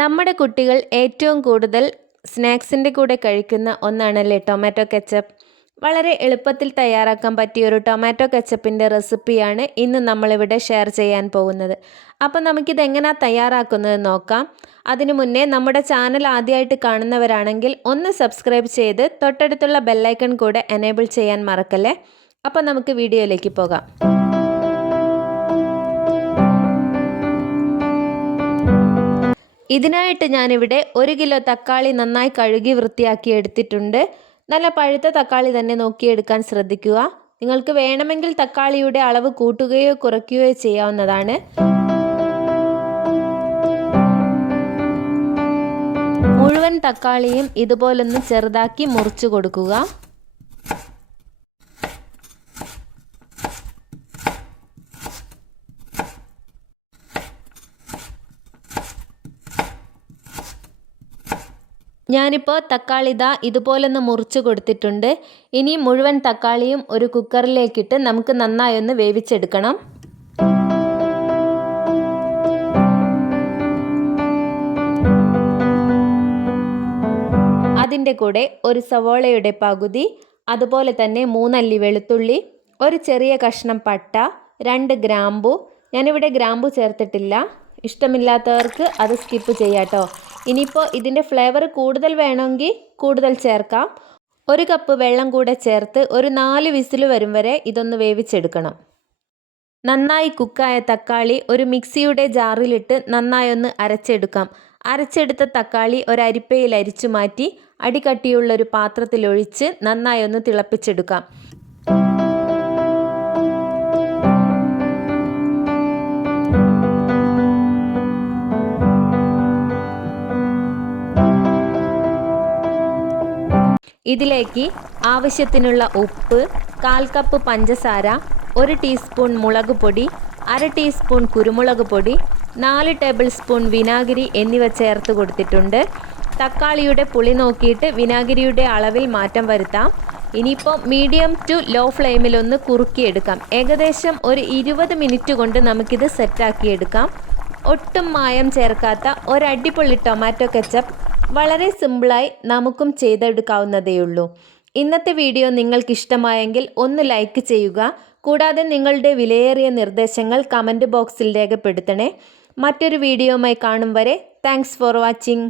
നമ്മുടെ കുട്ടികൾ ഏറ്റവും കൂടുതൽ സ്നാക്സിന്റെ കൂടെ കഴിക്കുന്ന ഒന്നാണല്ലേ ടൊമാറ്റോ കെച്ചപ്പ്. വളരെ എളുപ്പത്തിൽ തയ്യാറാക്കാൻ പറ്റിയ ഒരു ടൊമാറ്റോ കെച്ചപ്പിന്റെ റെസിപ്പിയാണ് ഇന്ന് നമ്മളിവിടെ ഷെയർ ചെയ്യാൻ പോകുന്നത്. അപ്പോൾ നമുക്കിത് എങ്ങനെയാണ് തയ്യാറാക്കുന്നത് നോക്കാം. അതിനു മുന്നേ നമ്മുടെ ചാനൽ ആദ്യമായിട്ട് കാണുന്നവരാണെങ്കിൽ ഒന്ന് സബ്സ്ക്രൈബ് ചെയ്ത് തൊട്ടടുത്തുള്ള ബെല്ലൈക്കൺ കൂടെ എനേബിൾ ചെയ്യാൻ മറക്കല്ലേ. അപ്പോൾ നമുക്ക് വീഡിയോയിലേക്ക് പോകാം. ഇതിനായിട്ട് ഞാനിവിടെ ഒരു കിലോ തക്കാളി നന്നായി കഴുകി വൃത്തിയാക്കി എടുത്തിട്ടുണ്ട്. നല്ല പഴുത്ത തക്കാളി തന്നെ നോക്കിയെടുക്കാൻ ശ്രദ്ധിക്കുക. നിങ്ങൾക്ക് വേണമെങ്കിൽ തക്കാളിയുടെ അളവ് കൂട്ടുകയോ കുറയ്ക്കുകയോ ചെയ്യാവുന്നതാണ്. മുഴുവൻ തക്കാളിയും ഇതുപോലൊന്ന് ചെറുതാക്കി മുറിച്ചു കൊടുക്കുക. ഞാനിപ്പോൾ തക്കാളി ഇതാ ഇതുപോലൊന്ന് മുറിച്ച് കൊടുത്തിട്ടുണ്ട്. ഇനി മുഴുവൻ തക്കാളിയും ഒരു കുക്കറിലേക്കിട്ട് നമുക്ക് നന്നായി ഒന്ന് വേവിച്ചെടുക്കണം. അതിന്റെ കൂടെ ഒരു സവോളയുടെ പകുതി അതുപോലെ തന്നെ മൂന്നല്ലി വെളുത്തുള്ളി ഒരു ചെറിയ കഷ്ണം പട്ട രണ്ട് ഗ്രാമ്പു. ഞാനിവിടെ ഗ്രാമ്പു ചേർത്തിട്ടില്ല. ഇഷ്ടമില്ലാത്തവർക്ക് അത് സ്കിപ്പ് ചെയ്യാം കേട്ടോ ഇനിയിപ്പോൾ ഇതിന്റെ ഫ്ലേവർ കൂടുതൽ വേണമെങ്കിൽ കൂടുതൽ ചേർക്കാം. ഒരു കപ്പ് വെള്ളം കൂടെ ചേർത്ത് ഒരു നാല് വിസിൽ വരും വരെ ഇതൊന്ന് വേവിച്ചെടുക്കണം. നന്നായി കുക്കായ തക്കാളി ഒരു മിക്സിയുടെ ജാറിലിട്ട് നന്നായി ഒന്ന് അരച്ചെടുക്കാം. അരച്ചെടുത്ത തക്കാളി ഒരു അരിപ്പയിൽ അരിച്ചു മാറ്റി അടികട്ടിയുള്ള ഒരു പാത്രത്തിലൊഴിച്ച് നന്നായി ഒന്ന് തിളപ്പിച്ചെടുക്കാം. ഇതിലേക്ക് ആവശ്യത്തിനുള്ള ഉപ്പ് കാൽ കപ്പ് പഞ്ചസാര ഒരു ടീസ്പൂൺ മുളക് പൊടി അര ടീസ്പൂൺ കുരുമുളക് പൊടി നാല് ടേബിൾ സ്പൂൺ വിനാഗിരി എന്നിവ ചേർത്ത് കൊടുത്തിട്ടുണ്ട്. തക്കാളിയുടെ പുളി നോക്കിയിട്ട് വിനാഗിരിയുടെ അളവിൽ മാറ്റം വരുത്താം. ഇനിയിപ്പോൾ മീഡിയം ടു ലോ ഫ്ലെയിമിൽ ഒന്ന് കുറുക്കിയെടുക്കാം. ഏകദേശം ഒരു ഇരുപത് മിനിറ്റ് കൊണ്ട് നമുക്കിത് സെറ്റാക്കിയെടുക്കാം. ഒട്ടും മായം ചേർക്കാത്ത ഒരടിപൊളി ടൊമാറ്റോ കെച്ചപ്പ് വളരെ സിമ്പിളായി നമുക്കും ചെയ്തെടുക്കാവുന്നതേ ഉള്ളൂ ഇന്നത്തെ വീഡിയോ നിങ്ങൾക്ക് ഇഷ്ടമായെങ്കിൽ ഒന്ന് ലൈക്ക് ചെയ്യുക. കൂടാതെ നിങ്ങളുടെ വിലയേറിയ നിർദ്ദേശങ്ങൾ കമന്റ് ബോക്സിൽ രേഖപ്പെടുത്തണേ. മറ്റൊരു വീഡിയോയുമായി കാണും വരെ. Thanks for watching.